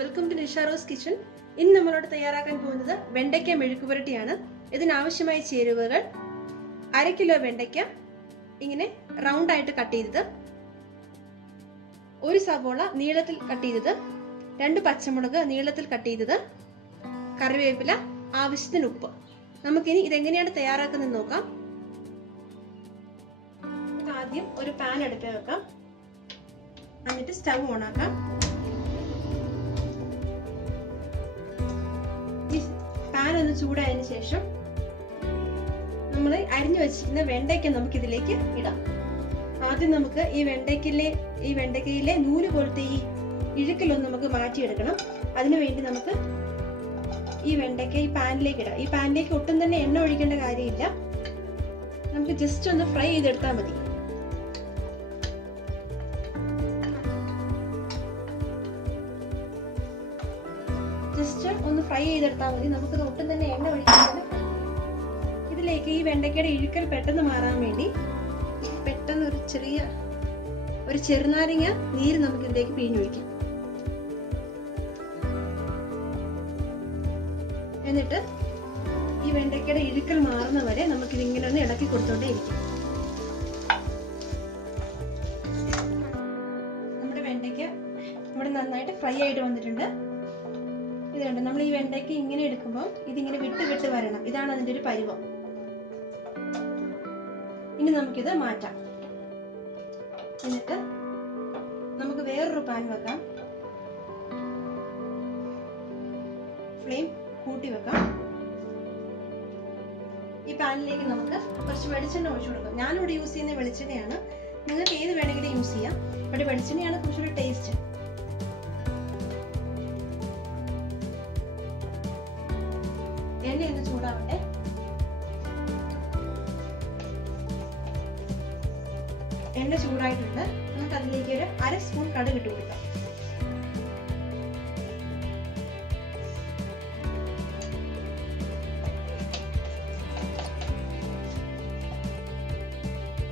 Welcome to Nisharose kitchen. ഇന്ന് നമ്മളോട് തയ്യാറാക്കാൻ പോകുന്നത് വെണ്ടയ്ക്ക മെഴുക്കുപുരട്ടിയാണ്. ഇതിനാവശ്യമായ ചേരുവകൾ: 1/2 കിലോ വെണ്ടയ്ക്ക ഇങ്ങനെ റൗണ്ട് ആയിട്ട് കട്ട് ചെയ്തത്, 1 സവോള നീളത്തിൽ കട്ട് ചെയ്തത്, 2 പച്ചമുളക് നീളത്തിൽ കട്ട് ചെയ്തത്, കറിവേപ്പില, ആവശ്യത്തിന് ഉപ്പ്. നമുക്കിനി ഇതെങ്ങനെയാണ് തയ്യാറാക്കുന്നത് നോക്കാം. ആദ്യം ഒരു പാൻ അടുപ്പിൽ വെക്കാം, എന്നിട്ട് സ്റ്റവ് ഓൺ ആക്കാം. പാൻ ഒന്ന് ചൂടായതിനു ശേഷം നമ്മൾ അരിഞ്ഞു വെച്ചിരിക്കുന്ന വെണ്ടയ്ക്ക നമുക്ക് ഇതിലേക്ക് ഇടാം. ആദ്യം നമുക്ക് ഈ വെണ്ടയ്ക്കയിലെ നൂല് പോലത്തെ ഈ ഇഴുക്കലൊന്ന് നമുക്ക് മാറ്റിയെടുക്കണം. അതിനുവേണ്ടി നമുക്ക് ഈ വെണ്ടയ്ക്ക ഈ പാനിലേക്ക് ഇടാം. ഈ പാനിലേക്ക് ഒട്ടും തന്നെ എണ്ണ ഒഴിക്കേണ്ട കാര്യമില്ല, നമുക്ക് ജസ്റ്റ് ഒന്ന് ഫ്രൈ ചെയ്തെടുത്താൽ മതി. ജസ്റ്റ് ഒന്ന് ഫ്രൈ ചെയ്തെടുത്താൽ മതി, നമുക്കത് ഒട്ടും തന്നെ എണ്ണ ഒഴിക്കാതെ. ഇതിലേക്ക് ഈ വെണ്ടയ്ക്കയുടെ ഇഴുക്കൽ പെട്ടെന്ന് മാറാൻ വേണ്ടി പെട്ടെന്ന് ഒരു ചെറുനാരങ്ങ നീര് നമുക്ക് ഇതിലേക്ക് പിഴിഞ്ഞൊഴിക്കാം. എന്നിട്ട് ഈ വെണ്ടയ്ക്കയുടെ ഇഴുക്കൽ മാറുന്ന വരെ നമുക്കിത് ഇങ്ങനെ ഒന്ന് ഇളക്കി കൊടുത്തോണ്ടേ ഇരിക്കും. നമ്മുടെ വെണ്ടയ്ക്ക ഇവിടെ നന്നായിട്ട് ഫ്രൈ ആയിട്ട് വന്നിട്ടുണ്ട്. ഇതുണ്ട്, നമ്മൾ ഈ വെണ്ടയ്ക്ക് ഇങ്ങനെ എടുക്കുമ്പോൾ ഇതിങ്ങനെ വിട്ട് വരണം. ഇതാണ് അതിന്റെ ഒരു പരുവം. ഇനി നമുക്കിത് മാറ്റാം. എന്നിട്ട് നമുക്ക് വേറൊരു പാൻ വെക്കാം, ഫ്ലെയിം കൂട്ടി വെക്കാം. ഈ പാനിലേക്ക് നമുക്ക് കുറച്ച് വെളിച്ചെണ്ണ ഒഴിച്ചു കൊടുക്കാം. ഞാനിവിടെ യൂസ് ചെയ്യുന്ന വെളിച്ചെണ്ണയാണ്, നിങ്ങൾക്ക് ഏത് വേണമെങ്കിലും യൂസ് ചെയ്യാം. ഇവിടെ വെളിച്ചെണ്ണയാണ് കുറച്ചുകൂടി ടേസ്റ്റ്. എണ്ണ ഒന്ന് ചൂടാവട്ടെ. എണ്ണ ചൂടായിട്ടുണ്ട്, നമുക്ക് അതിലേക്ക് ഒരു 1/2 സ്പൂൺ കടുക് ഇട്ട് കൊടുക്കാം.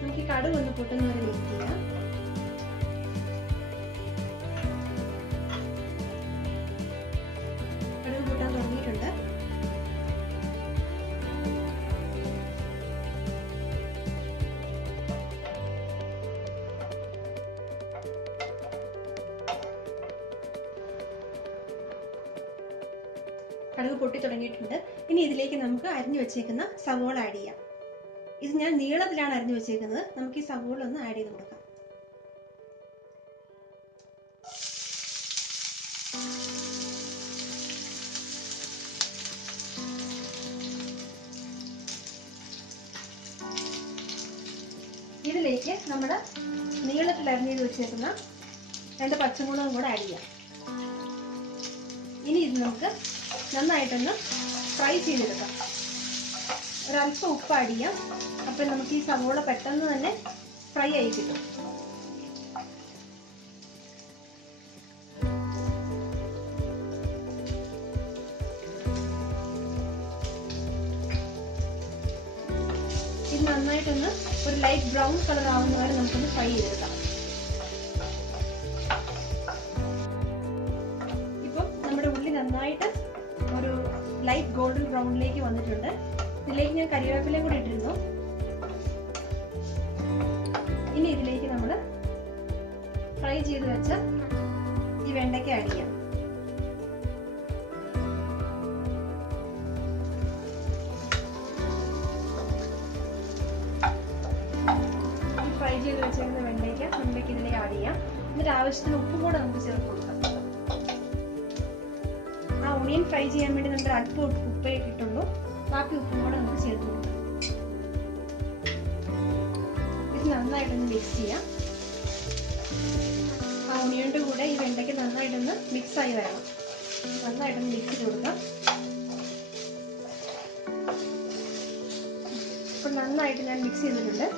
നമുക്ക് ഈ കടുക് ഒന്ന് പൊട്ടുന്നവരെ വെയിറ്റ് ചെയ്യാം. കടുക് പൊട്ടാൻ തുടങ്ങിയിട്ടുണ്ട്. കടുക് പൊട്ടി തുടങ്ങിയിട്ടുണ്ട്. ഇനി ഇതിലേക്ക് നമുക്ക് അരിഞ്ഞു വെച്ചേക്കുന്ന സവോള ആഡ് ചെയ്യാം. ഇത് ഞാൻ നീളത്തിലാണ് അരിഞ്ഞു വെച്ചേക്കുന്നത്. നമുക്ക് ഈ സവോള ഒന്ന് ആഡ് ചെയ്ത് കൊടുക്കാം. ഇതിലേക്ക് നമ്മൾ നീളത്തിൽ അരിഞ്ഞു വെച്ചേക്കുന്ന 2 പച്ചമുളകും കൂടെ ആഡ് ചെയ്യാം. ഇനി ഇത് നമുക്ക് നന്നായിട്ടൊന്ന് ഫ്രൈ ചെയ്തെടുക്കാം. ഒരല്പം ഉപ്പ് ആഡ് ചെയ്യാം, അപ്പോൾ നമുക്ക് ഈ സവോള പെട്ടെന്ന് തന്നെ ഫ്രൈ ആയി കിട്ടും. ഇത് നന്നായിട്ടൊന്ന് ഒരു ലൈറ്റ് ബ്രൗൺ കളർ ആവുന്ന വരെ നമുക്കൊന്ന് ഫ്രൈ ചെയ്തെടുക്കാം. ഇപ്പം നമ്മുടെ ഉള്ളി നന്നായിട്ട് ഒരു ലൈറ്റ് ഗോൾഡൻ ബ്രൗണിലേക്ക് വന്നിട്ടുണ്ട്. ഇതിലേക്ക് ഞാൻ കറിവേപ്പിലയും കൂടി ഇട്ടിരുന്നു. ഇനി ഇതിലേക്ക് നമ്മൾ ഫ്രൈ ചെയ്ത് വെച്ച ഈ വെണ്ടയ്ക്ക ആഡ് ചെയ്യാം. ഫ്രൈ ചെയ്ത് വെച്ചിരുന്ന വെണ്ടയ്ക്ക ഇതിലേക്ക് ആഡ് ചെയ്യാം. എന്നിട്ട് ആവശ്യത്തിന് ഉപ്പും കൂടെ നമുക്ക് ചേർത്ത് കൊടുക്കാം. ഓണിയൻ ഫ്രൈ ചെയ്യാൻ വേണ്ടി നമ്മൾ അല്പം ഉപ്പേ ഇട്ടുള്ളൂ, ബാക്കി ഉപ്പും കൂടെ നമുക്ക് ചേർത്ത് കൊടുക്കാം. ഇത് നന്നായിട്ടൊന്ന് മിക്സ് ചെയ്യാം. ആ ഓണിയൻ്റെ കൂടെ ഈ വെണ്ടയ്ക്ക് നന്നായിട്ടൊന്ന് മിക്സ് ആയി വരണം. നന്നായിട്ടൊന്ന് മിക്സ് ചെയ്ത് കൊടുക്കാം. അപ്പോൾ നന്നായിട്ട് ഞാൻ മിക്സ് ചെയ്തിട്ടുണ്ട്.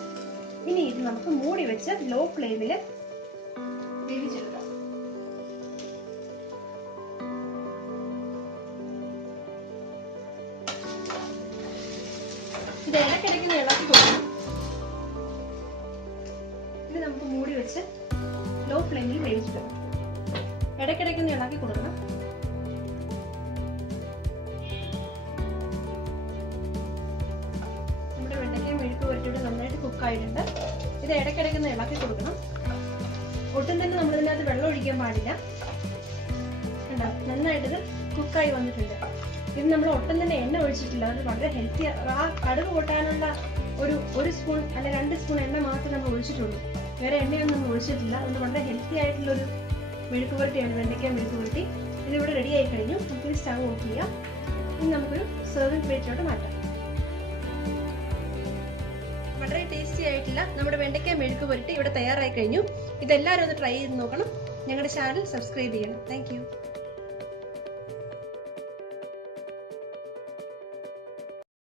ഇനി ഇത് നമുക്ക് മൂടി വെച്ച് ലോ ഫ്ലെയിമിൽ വേവിച്ചെടുക്കാം. ഇത് ഇടയ്ക്കിടയ്ക്ക് ഇളക്കി കൊടുക്കണം. ഇത് നമുക്ക് മൂടി വെച്ച് ലോ ഫ്ലെയിമിൽ വേവിച്ചെടുക്കാം. ഇടയ്ക്കിടയ്ക്കൊന്ന് ഇളക്കി കൊടുക്കണം. നമ്മുടെ വെണ്ടയ്ക്ക മെഴുക്ക് പുരട്ടിയിട്ട് നന്നായിട്ട് കുക്കായിട്ടുണ്ട്. ഇത് ഇടയ്ക്കിടയ്ക്കൊന്ന് ഇളക്കി കൊടുക്കണം. ഒട്ടും തന്നെ നമ്മളിതിനകത്ത് വെള്ളം ഒഴിക്കാൻ പാടില്ല. കണ്ടോ, നന്നായിട്ടിത് കുക്കായി വന്നിട്ടുണ്ട്. ഇത് നമ്മൾ ഒട്ടും തന്നെ എണ്ണ ഒഴിച്ചിട്ടില്ല. അത് വളരെ ഹെൽത്തി. ആ കടുക് പൊട്ടാനുള്ള ഒരു സ്പൂൺ അല്ല 2 സ്പൂൺ എണ്ണ മാത്രമേ നമ്മൾ ഒഴിച്ചിട്ടുള്ളൂ. വേറെ എണ്ണയൊന്നും നമ്മൾ ഒഴിച്ചിട്ടില്ല. അതുകൊണ്ട് വളരെ ഹെൽത്തി ആയിട്ടുള്ളൊരു മെഴുക്ക് പുരട്ടിയാണ് വെണ്ടയ്ക്ക മെഴുക്ക് പുരട്ടി. ഇതിവിടെ റെഡി ആയി കഴിഞ്ഞു. നമുക്കിത് സ്റ്റവ് ഓഫ് ചെയ്യാം. ഇനി നമുക്കൊരു സെർവിംഗ് പ്ലേറ്റിലോട്ട് മാറ്റാം. വളരെ ടേസ്റ്റി ആയിട്ടുള്ള നമ്മുടെ വെണ്ടയ്ക്ക മെഴുക്ക് പുരട്ടി ഇവിടെ തയ്യാറായി കഴിഞ്ഞു. ഇതെല്ലാവരും ഒന്ന് ട്രൈ ചെയ്ത് നോക്കണം. ഞങ്ങളുടെ ചാനൽ സബ്സ്ക്രൈബ് ചെയ്യണം. താങ്ക്